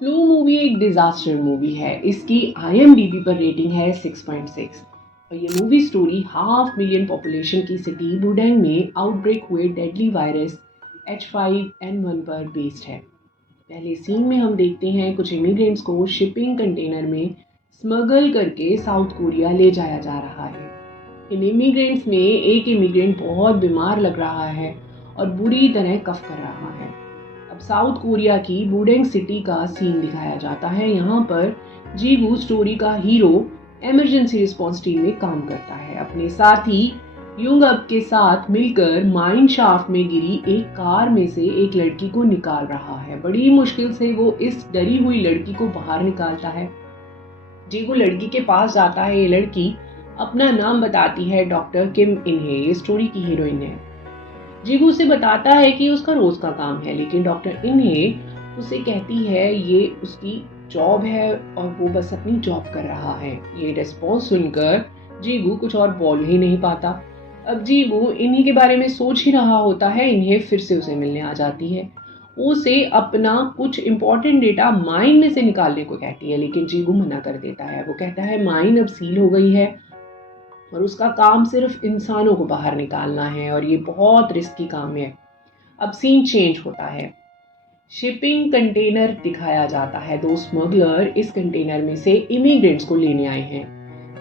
Flu movie एक disaster movie है। इसकी IMDb पर रेटिंग है 6.6 और ये मूवी स्टोरी 500,000 पॉपुलेशन की सिटी बुडेंग में आउटब्रेक हुए डेडली वायरस H5N1 पर बेस्ड है। पहले सीन में हम देखते हैं कुछ इमिग्रेंट्स को शिपिंग कंटेनर में स्मगल करके साउथ कोरिया ले जाया जा रहा है। इन इमिग्रेंट्स में एक इमिग्रेंट बहुत बीमार लग रहा है और बुरी तरह कफ कर रहा है। अब साउथ कोरिया की बुडेंग सिटी का सीन दिखाया जाता है। यहाँ पर जीगू स्टोरी का हीरो इमरजेंसी रिस्पॉन्स टीम में काम करता है। अपने साथी युंग अप के साथ मिलकर माइन शाफ्ट में गिरी एक कार में से एक लड़की को निकाल रहा है। बड़ी मुश्किल से वो इस डरी हुई लड़की को बाहर निकालता है। जीगू लड़की के पास जाता है। ये लड़की अपना नाम बताती है, डॉक्टर किम इन्हे, ये स्टोरी की हीरोइन है। जीगू उसे बताता है कि उसका रोज का काम है, लेकिन डॉक्टर इन्हे उसे कहती है ये उसकी जॉब है और वो बस अपनी जॉब कर रहा है। ये रिस्पॉन्स सुनकर जीगू कुछ और बोल ही नहीं पाता। अब जीगू इन्हीं के बारे में सोच ही रहा होता है। इन्हें फिर से उसे मिलने आ जाती है। वो उसे अपना कुछ इंपॉर्टेंट डेटा माइन में से निकालने को कहती है, लेकिन जीगू मना कर देता है। वो कहता है माइन अब सील हो गई है और उसका काम सिर्फ इंसानों को बाहर निकालना है और ये बहुत रिस्की काम है। अब सीन चेंज होता है। शिपिंग कंटेनर दिखाया जाता है। दो स्मगलर इस कंटेनर में से इमिग्रेंट्स को लेने आए हैं।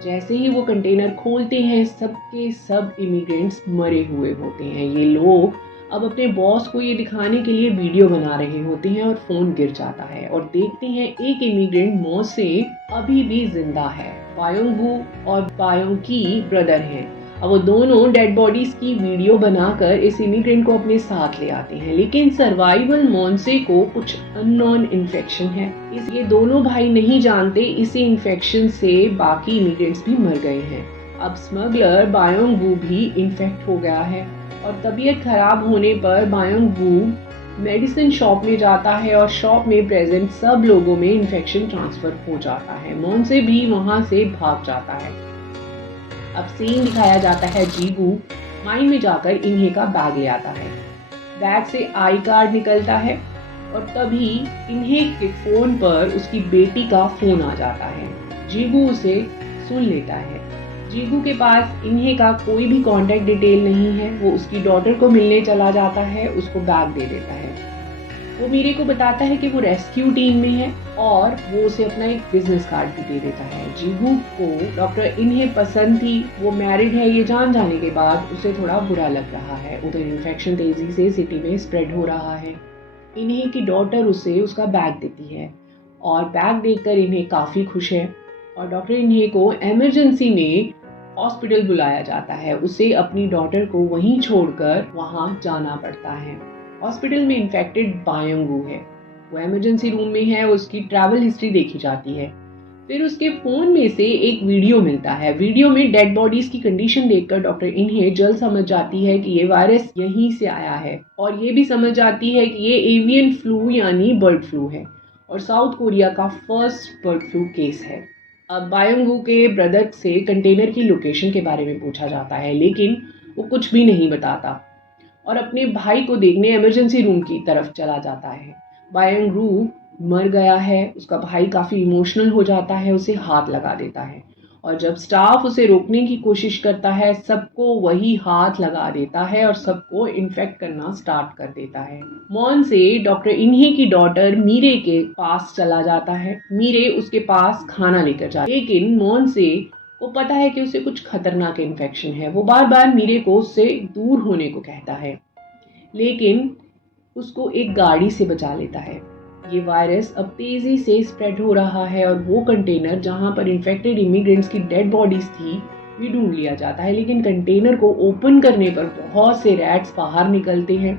जैसे ही वो कंटेनर खोलते हैं, सबके सब इमिग्रेंट्स मरे हुए होते हैं। ये लोग अब अपने बॉस को ये दिखाने के लिए वीडियो बना रहे होते हैं और फोन गिर जाता है और देखते हैं एक इमिग्रेंट मौत से अभी भी जिंदा है। बायोंगू और बायोंग की ब्रदर हैं। अब वो दोनों डेड बॉडीज की वीडियो बनाकर इस इमिग्रेंट को अपने साथ ले आते हैं, लेकिन सर्वाइवल मॉन्से को कुछ अननोन इन्फेक्शन है। ये दोनों भाई नहीं जानते इसी इन्फेक्शन से बाकी इमिग्रेंट्स भी मर गए हैं। अब स्मगलर बायोंगू भी इन्फेक्ट हो गया है और तबीयत खराब होने पर बायोंगू मेडिसिन शॉप में जाता है और शॉप में प्रेजेंट सब लोगों में इन्फेक्शन ट्रांसफर हो जाता है। मॉन्से भी वहां से भाग जाता है। अब सीन दिखाया जाता है जीगू माइन में जाकर इन्हे का बैग ले आता है। बैग से आई कार्ड निकलता है और तभी इन्हे के फोन पर उसकी बेटी का फोन आ जाता है। जीगू उसे सुन लेता है। जीगू के पास इन्हे का कोई भी कांटेक्ट डिटेल नहीं है। वो उसकी डॉटर को मिलने चला जाता है, उसको बैग दे देता है। वो मीरे को बताता है कि वो रेस्क्यू टीम में है और वो उसे अपना एक बिजनेस कार्ड भी दे देता है। जीगू को डॉक्टर इन्हें पसंद थी, वो मैरिड है, ये जान जाने के बाद उसे थोड़ा बुरा लग रहा है। उधर इन्फेक्शन तेजी से सिटी में स्प्रेड हो रहा है। इन्हें की डॉटर उसे उसका बैग देती है और बैग देखकर इन्हें काफी खुश है और डॉक्टर इन्हें को इमरजेंसी में हॉस्पिटल बुलाया जाता है। उसे अपनी डॉटर को वहीं छोड़कर वहां जाना पड़ता है। हॉस्पिटल में इन्फेक्टेड बायोंगू है। वो इमरजेंसी रूम में है। उसकी ट्रैवल हिस्ट्री देखी जाती है। फिर उसके फोन में से एक वीडियो मिलता है। वीडियो में डेड बॉडीज की कंडीशन देखकर डॉक्टर इन्हें जल्द समझ जाती है कि ये वायरस यहीं से आया है और ये भी समझ जाती है कि ये एवियन फ्लू यानी बर्ड फ्लू है और साउथ कोरिया का फर्स्ट बर्ड फ्लू केस है। अब बायोंगू के ब्रदर से कंटेनर की लोकेशन के बारे में पूछा जाता है, लेकिन वो कुछ भी नहीं बताता और अपने भाई को देखने इमरजेंसी रूम की तरफ चला जाता है। बायोंगू मर गया है। उसका भाई काफी इमोशनल हो जाता है, उसे हाथ लगा देता है और जब स्टाफ उसे रोकने की कोशिश करता है, सबको वही हाथ लगा देता है और सबको इन्फेक्ट करना स्टार्ट कर देता है। मॉन से डॉक्टर इन्हीं की डॉटर मीरे के पास चला जाता है। मीरे उसके पास खाना लेकर जाती है, लेकिन मॉन से वो पता है कि उसे कुछ खतरनाक इन्फेक्शन है। वो बार बार मीरे को उससे दूर होने को कहता है, लेकिन उसको एक गाड़ी से बचा लेता है। ये वायरस अब तेजी से स्प्रेड हो रहा है और वो कंटेनर जहां पर इन्फेक्टेड इमिग्रेंट्स की डेड बॉडीज थी भी ढूंढ लिया जाता है, लेकिन कंटेनर को ओपन करने पर बहुत से रैट्स बाहर निकलते हैं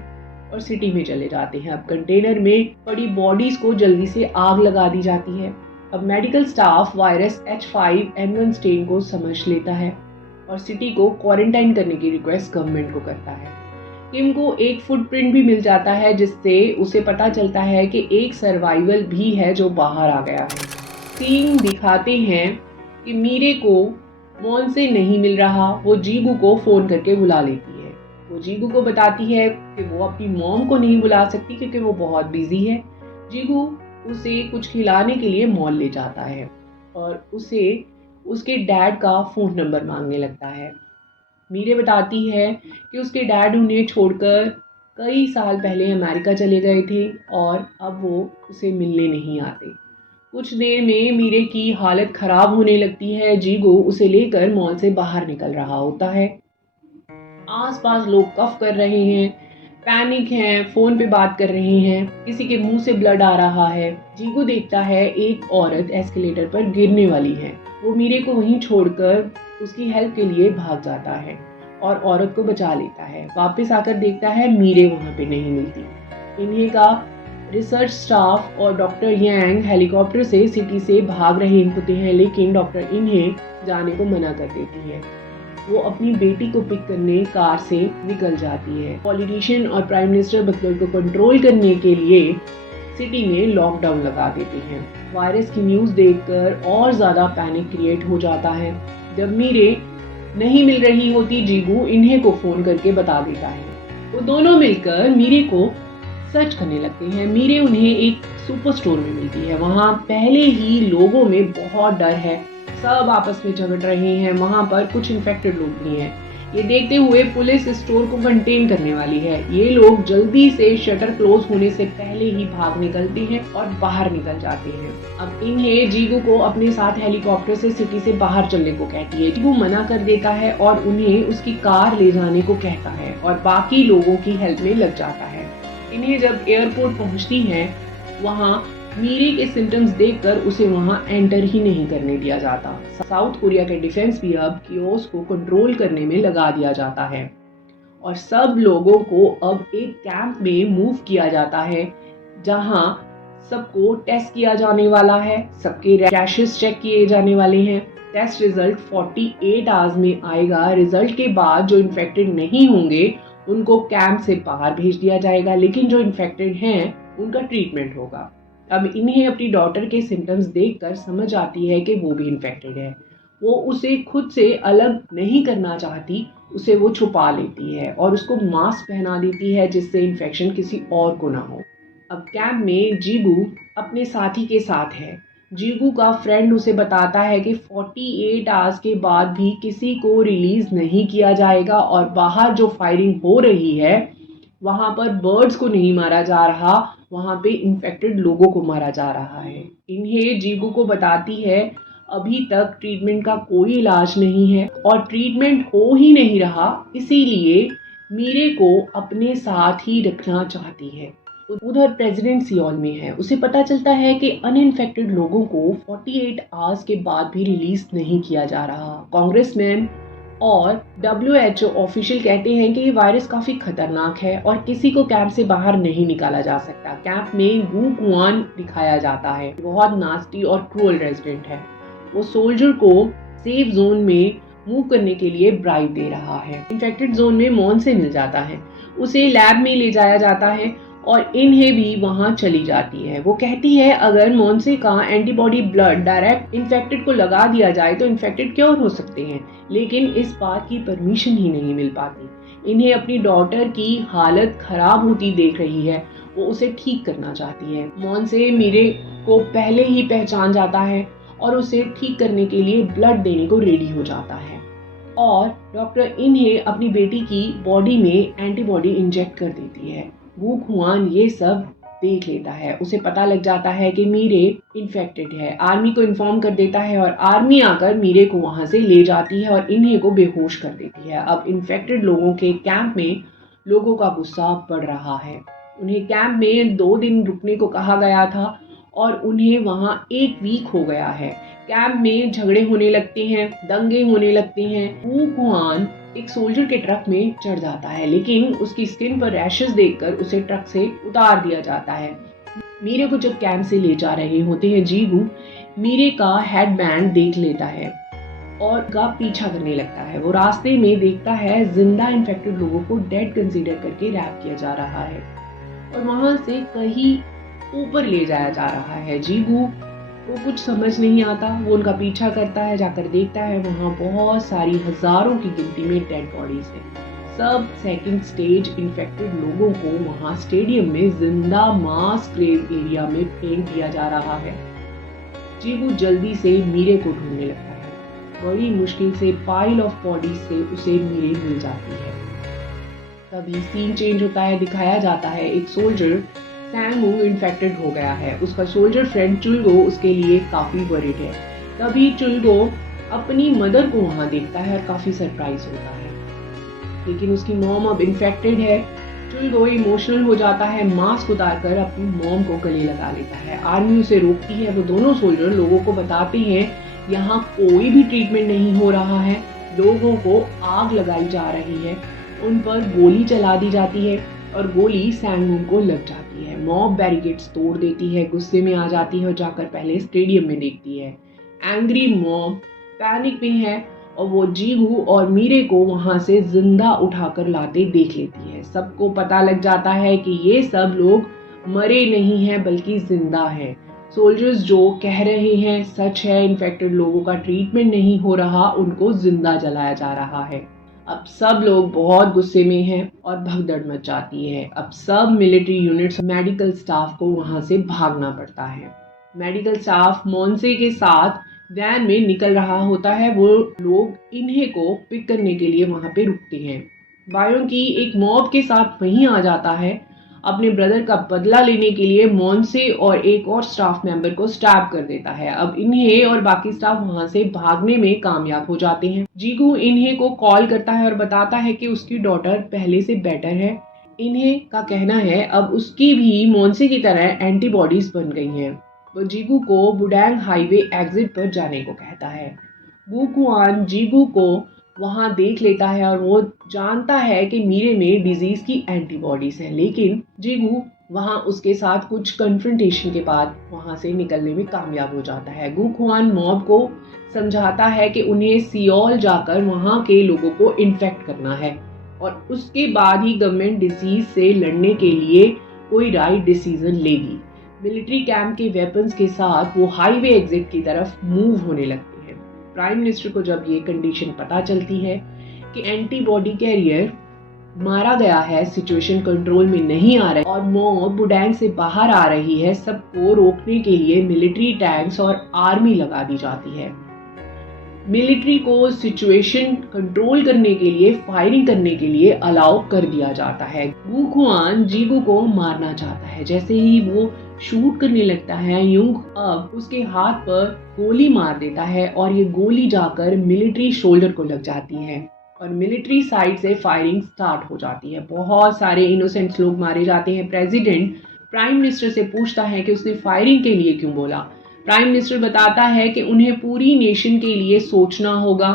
और सिटी में चले जाते हैं। अब कंटेनर में पड़ी बॉडीज को जल्दी से आग लगा दी जाती है। अब medical staff virus H5N1 strain को समझ लेता है और सिटी को क्वारंटाइन करने की रिक्वेस्ट गवर्नमेंट को करता है। किम को एक फुटप्रिंट भी मिल जाता है, जिससे उसे पता चलता है कि एक सर्वाइवल भी है जो बाहर आ गया है। सीन दिखाते हैं कि मीरे को मॉन से नहीं मिल रहा। वो जीगू को फोन करके बुला लेती है। वो जीगू को बताती है कि वो अपनी मॉम को नहीं बुला सकती क्योंकि वो बहुत बिजी है। जीगू उसे कुछ खिलाने के लिए मॉल ले जाता है और उसे उसके डैड का फ़ोन नंबर मांगने लगता है। मीरे बताती है कि उसके डैड उन्हें छोड़कर कई साल पहले अमेरिका चले गए थे और अब वो उसे मिलने नहीं आते। कुछ देर में मीरे की हालत खराब होने लगती है। जीगो उसे लेकर मॉल से बाहर निकल रहा होता है। आसपास लोग कफ कर रहे हैं, पैनिक हैं, फोन पे बात कर रहे हैं, किसी के मुंह से ब्लड आ रहा है। जीगो देखता है एक औरत एस्केलेटर पर गिरने वाली है। वो मीरे को वहीं छोड़कर उसकी हेल्प के लिए भाग जाता है और औरत को बचा लेता है। वापस आकर देखता है मीरे वहां पे नहीं मिलती। इन्हें का रिसर्च स्टाफ और डॉक्टर यांग हेलीकॉप्टर से सिटी से भाग रहे होते हैं, लेकिन डॉक्टर इन्हें जाने को मना कर देती है। वो अपनी बेटी को पिक करने कार से निकल जाती है। पॉलिटिशियन और प्राइम मिनिस्टर बटलर को कंट्रोल करने के लिए सिटी में लॉकडाउन लगा देते हैं। वायरस की न्यूज़ देखकर और ज़्यादा पैनिक क्रिएट हो जाता है। जब मीरे नहीं मिल रही होती, जीगू इन्हें को फ़ोन करके बता देता है। वो दोनों मिलकर मीरे को सर्च करने लगते हैं। मीरे उन्हें एक सुपर स्टोर में मिलती है। वहाँ पहले ही लोगों में बहुत डर है, सब आपस में झगड़ रहे हैं। वहाँ पर कुछ इन्फेक्टेड लोग भी हैं। ये देखते हुए पुलिस स्टोर को कंटेन करने वाली है। ये लोग जल्दी से शटर क्लोज होने से पहले ही भाग निकलते हैं और बाहर निकल जाते हैं। अब इन्हें जीगू को अपने साथ हेलीकॉप्टर से सिटी से बाहर चलने को कहती है। जीगू मना कर देता है और उन्हें उसकी कार ले जाने को कहता है और बाकी लोगों की हेल्प में लग जाता है। इन्हें जब एयरपोर्ट पहुंचती है, वहाँ मीरे के सिम्टम्स देखकर उसे वहां एंटर ही नहीं करने दिया जाता। साउथ कोरिया के डिफेंस भी अब कियोस को कंट्रोल करने में लगा दिया जाता है और सब लोगों को अब एक कैंप में मूव किया जाता है, जहां सबको टेस्ट किया जाने वाला है, सबके रैशेस चेक किए जाने वाले हैं। टेस्ट रिजल्ट 48 आवर्स में आएगा। रिजल्ट के बाद जो इन्फेक्टेड नहीं होंगे उनको कैंप से बाहर भेज दिया जाएगा, लेकिन जो इन्फेक्टेड हैं उनका ट्रीटमेंट होगा। अब इन्हें अपनी डॉटर के सिम्टम्स देखकर समझ आती है कि वो भी इन्फेक्टेड है। वो उसे खुद से अलग नहीं करना चाहती, उसे वो छुपा लेती है और उसको मास्क पहना देती है जिससे इन्फेक्शन किसी और को ना हो। अब कैंप में जीगू अपने साथी के साथ है। जीगू का फ्रेंड उसे बताता है कि 48 आवर्स के बाद भी किसी को रिलीज नहीं किया जाएगा और बाहर जो फायरिंग हो रही है वहां पर बर्ड्स को नहीं मारा जा रहा, वहां पे इन्फेक्टेड लोगों को मारा जा रहा है। इन्हें जीगू को बताती है अभी तक ट्रीटमेंट का कोई इलाज नहीं है और ट्रीटमेंट हो ही नहीं रहा, इसीलिए मीरे को अपने साथ ही रखना चाहती है। उधर प्रेसिडेंट सियोल में है। उसे पता चलता है कि अनइन्फेक्टेड लोगों को 48 आवर्स के बाद भी रिलीज नहीं किया जा रहा। कांग्रेसमैन और WHO ऑफिशियल कहते हैं कि ये वायरस काफी खतरनाक है और किसी को कैंप से बाहर नहीं निकाला जा सकता। कैंप में गू कुआन दिखाया जाता है, बहुत नास्टी और क्रूअल रेजिडेंट है। वो सोल्जर को सेफ जोन में मूव करने के लिए ब्राइब दे रहा है। इन्फेक्टेड जोन में मॉन से मिल जाता है, उसे लैब में ले जाया जाता है और इन्हें भी वहां चली जाती है। वो कहती है अगर मोन्से का एंटीबॉडी ब्लड डायरेक्ट इन्फेक्टेड को लगा दिया जाए तो इन्फेक्टेड क्योर हो सकते हैं, लेकिन इस बात की परमिशन ही नहीं मिल पाती। इन्हें अपनी डॉटर की हालत खराब होती देख रही है, वो उसे ठीक करना चाहती है। मोन्से मीरे को पहले ही पहचान जाता है और उसे ठीक करने के लिए ब्लड देने को रेडी हो जाता है और डॉक्टर इन्हें अपनी बेटी की बॉडी में एंटीबॉडी इंजेक्ट कर देती है। वू खुआन ये सब देख लेता है, उसे पता लग जाता है कि मीरे इन्फेक्टेड है। आर्मी को इन्फॉर्म कर देता है और आर्मी आकर मीरे को वहां से ले जाती है और इन्हें को बेहोश कर देती है। अब इन्फेक्टेड लोगों के कैंप में लोगों का गुस्सा बढ़ रहा है। उन्हें कैंप में 2 दिन रुकने को कहा गया था और उन्हें वहां 1 वीक हो गया है। कैंप में झगड़े होने लगते हैं, दंगे होने लगते हैं। वू खुआन एक सोल्जर के ट्रक में चढ़ जाता है, लेकिन उसकी स्किन पर रैशेस देखकर उसे ट्रक से उतार दिया जाता है। मीरे को जब कैंप से ले जा रहे होते हैं, जीगू मीरे का हेडबैंड देख लेता है और का पीछा करने लगता है। वो रास्ते में देखता है जिंदा इन्फेक्टेड लोगों को डेड कंसीडर करके रैप किया जा रहा है और वहां से कहीं ऊपर ले जाया जा रहा है। जीगू वो कुछ समझ नहीं आता, वो उनका पीछा करता है। जाकर देखता है वहाँ बहुत सारी हजारों की गिनती में डेड बॉडीज हैं। सब सेकंड स्टेज इन्फेक्टेड लोगों को वहां स्टेडियम में जिंदा मास ग्रेव एरिया में फेंक दिया जा रहा है। जीवू जल्दी से मीरे को ढूंढने लगता है। बड़ी मुश्किल से पाइल ऑफ बॉडीज से उसे मीरे मिल जाती है। तभी सीन चेंज होता है, दिखाया जाता है एक सोल्जर सैंगमूंग इन्फेक्टेड हो गया है। उसका सोल्जर फ्रेंड चुलगो उसके लिए काफी वरीड है। तभी चुलगो अपनी मदर को वहां देखता है और काफी सरप्राइज होता है, लेकिन उसकी मॉम अब इन्फेक्टेड है। चुलगो इमोशनल हो जाता है, मास्क उतारकर अपनी मॉम को गले लगा लेता है। आर्मी उसे रोकती है। वो दोनों सोल्जर लोगों को बताते हैं यहाँ कोई भी ट्रीटमेंट नहीं हो रहा है, लोगों को आग लगाई जा रही है, उन पर गोली चला दी जाती है और गोली सैंगमूंग को लग जाती है। मॉब बैरिकेड्स तोड़ देती है, गुस्से में आ जाती है और जाकर पहले स्टेडियम में देखती है। एंग्री मॉब पैनिक में है और वो जीवू और मीरे को वहां से जिंदा उठाकर लाते देख लेती है। सबको पता लग जाता है कि ये सब लोग मरे नहीं हैं बल्कि जिंदा हैं। सोल्जर्स जो कह रहे हैं सच है, इन्फेक्टेड लोगों का ट्रीटमेंट नहीं हो रहा, उनको जिंदा जलाया जा रहा है। अब सब लोग बहुत गुस्से में हैं और भगदड़ मच जाती है। अब सब मिलिट्री यूनिट्स, मेडिकल स्टाफ को वहां से भागना पड़ता है। मेडिकल स्टाफ मोन्से के साथ वैन में निकल रहा होता है। वो लोग इन्हें को पिक करने के लिए वहां पे रुकते हैं। बायों की एक मॉब के साथ वहीं आ जाता है अपने ब्रदर का बदला लेने के लिए। मोन्से और एक और स्टाफ मेंबर को स्टैब कर देता है। अब इन्हें और बाकी स्टाफ वहां से भागने में कामयाब हो जाते हैं। जीगू इन्हें को कॉल करता है और बताता है कि उसकी डॉटर पहले से बेटर है। इन्हें का कहना है अब उसकी भी मोन्से की तरह एंटीबॉडीज बन गई हैं। वो जीगू को बुडैंग हाईवे एग्जिट पर जाने को कहता है। वू कुआन जीगू को वहां देख लेता है और वो जानता है कि मीरे में डिजीज की एंटीबॉडीज हैं, लेकिन जीगू वहां उसके साथ कुछ कन्फ्रंटेशन के बाद वहां से निकलने में कामयाब हो जाता है। गू खुआन मॉब को समझाता है कि उन्हें सियोल जाकर वहां के लोगों को इन्फेक्ट करना है और उसके बाद ही गवर्नमेंट डिजीज से लड़ने के लिए कोई राइट डिसीजन लेगी। मिलिट्री कैंप के वेपन्स के साथ वो हाईवे एग्जिट की तरफ मूव होने लगते हैं। प्राइम मिनिस्टर को जब ये कंडीशन पता चलती है कि एंटीबॉडी कैरियर मारा गया है, सिचुएशन कंट्रोल में नहीं आ रहा है और मॉब बुडैंग से बाहर आ रही है, सबको रोकने के लिए मिलिट्री टैंक्स और आर्मी लगा दी जाती है। मिलिट्री को सिचुएशन कंट्रोल करने के लिए फायरिंग करने के लिए अलाउ कर दिया जाता है। वू खुआन जीगू को मारना चाहता है। जैसे ही वो शूट करने लगता है, युंग अब उसके हाथ पर गोली मार देता है और ये गोली जाकर मिलिट्री शोल्डर को लग जाती है और मिलिट्री साइड से फायरिंग स्टार्ट हो जाती है। बहुत सारे इनोसेंट लोग मारे जाते हैं। प्रेसिडेंट प्राइम मिनिस्टर से पूछता है कि उसने फायरिंग के लिए क्यों बोला। प्राइम मिनिस्टर बताता है कि उन्हें पूरी नेशन के लिए सोचना होगा।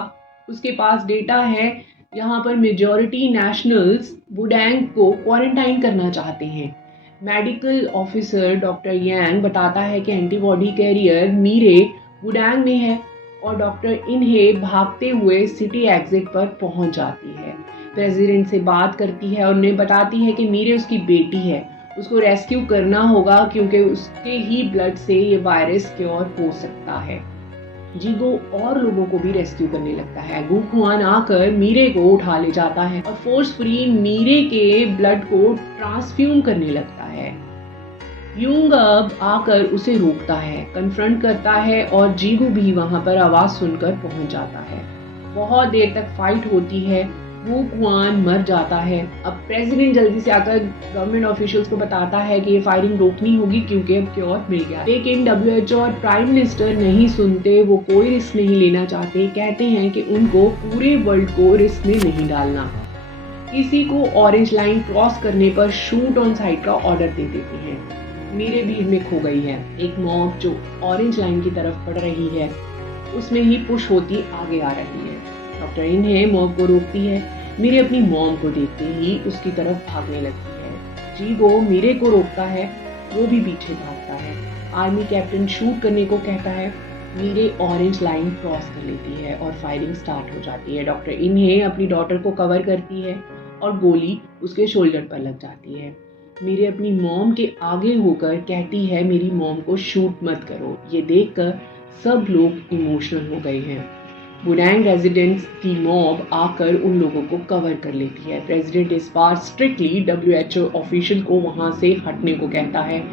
उसके पास डेटा है, यहाँ पर मेजॉरिटी नेशनल्स बुडैंग को क्वारंटाइन करना चाहते हैं। मेडिकल ऑफिसर डॉक्टर यांग बताता है कि एंटीबॉडी कैरियर मीरे बुडैंग में है और डॉक्टर इन्हें भागते हुए सिटी एग्जिट पर पहुंच जाती है। प्रेसिडेंट से बात करती है और उन्हें बताती है कि मीरे उसकी बेटी है, उसको रेस्क्यू करना होगा क्योंकि उसके ही ब्लड से ये वायरस क्योर हो सकता है। जीगो और लोगों को भी रेस्क्यू करने लगता है। गू खुआन आकर मीरे को उठा ले जाता है और फोर्सफुली मीरे के ब्लड को ट्रांसफ्यूम करने लगता है। युंग अब आकर उसे रोकता है, कन्फ्रंट करता है और जीगू भी वहां पर आवाज सुनकर पहुंच जाता है। बहुत देर तक फाइट होती है। वू कुआन मर जाता है। अब प्रेसिडेंट जल्दी से आकर गवर्नमेंट ऑफिशियल्स को बताता है कि ये फायरिंग रोकनी होगी क्योंकि अब क्योर मिल गया। लेकिन WHO और प्राइम मिनिस्टर नहीं सुनते, वो कोई रिस्क नहीं लेना चाहते। कहते हैं कि उनको पूरे वर्ल्ड को रिस्क में नहीं डालना। किसी को ऑरेंज लाइन क्रॉस करने पर शूट ऑन साइट का ऑर्डर दे देते हैं। मीरे भीड़ में खो गई है। एक मॉब जो ऑरेंज लाइन की तरफ बढ़ रही है उसमें ही पुश होती आगे आ रही है। डॉक्टर इन्हें मॉब को रोकती है। मीरे अपनी मॉम को देखते ही उसकी तरफ भागने लगती है। जीगो मीरे को रोकता है, वो भी पीछे भागता है। आर्मी कैप्टन शूट करने को कहता है। मीरे ऑरेंज लाइन क्रॉस कर लेती है और फायरिंग स्टार्ट हो जाती है। डॉक्टर इन्हें अपनी डॉटर को कवर करती है और गोली उसके शोल्डर पर लग जाती है। मीरे अपनी मॉम के आगे होकर कहती है मेरी मॉम को शूट मत करो। ये देखकर सब लोग इमोशनल हो गए हैं। बुडैंग रेजिडेंट्स की मॉब आकर उन लोगों को कवर कर लेती है। प्रेसिडेंट इस बार स्ट्रिक्टली WHO ऑफिशियल को वहां से हटने को कहता है।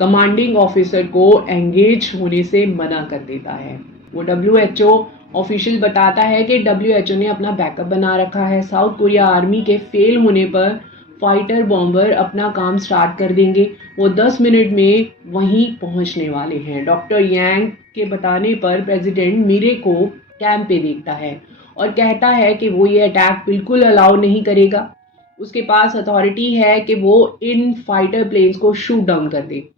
कमांडिंग ऑफिसर को एंगेज होने से मना कर देता है। वो WHO ऑफिशियल बताता है कि WHO ने अपना बैकअप बना रखा है। साउथ कोरिया आर्मी के फेल होने पर फाइटर बॉम्बर अपना काम स्टार्ट कर देंगे। वो 10 मिनट में वहीं पहुंचने वाले हैं। डॉक्टर यांग के बताने पर प्रेसिडेंट मीरे को कैंप पे देखता है और कहता है कि वो ये अटैक बिल्कुल अलाउ नहीं करेगा। उसके पास अथॉरिटी है कि वो इन फाइटर प्लेन्स को शूट डाउन कर दे।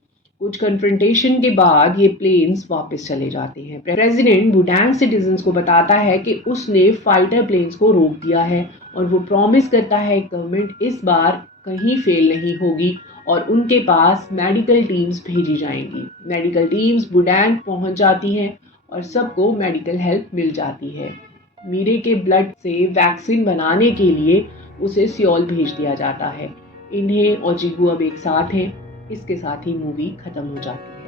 कुछ कन्फ्रंटेशन के बाद ये प्लेन्स वापस चले जाते हैं। प्रेसिडेंट बुडैंग सिटीजन्स को बताता है कि उसने फाइटर प्लेन्स को रोक दिया है और वो प्रॉमिस करता है गवर्नमेंट इस बार कहीं फेल नहीं होगी और उनके पास मेडिकल टीम्स भेजी जाएंगी। मेडिकल टीम्स बुडैंग पहुंच जाती हैं और सबको मेडिकल हेल्प मिल जाती है। मीरे के ब्लड से वैक्सीन बनाने के लिए उसे सियोल भेज दिया जाता है। इन्हें और जिगू अब एक साथ हैं। इसके साथ ही मूवी खत्म हो जाती है।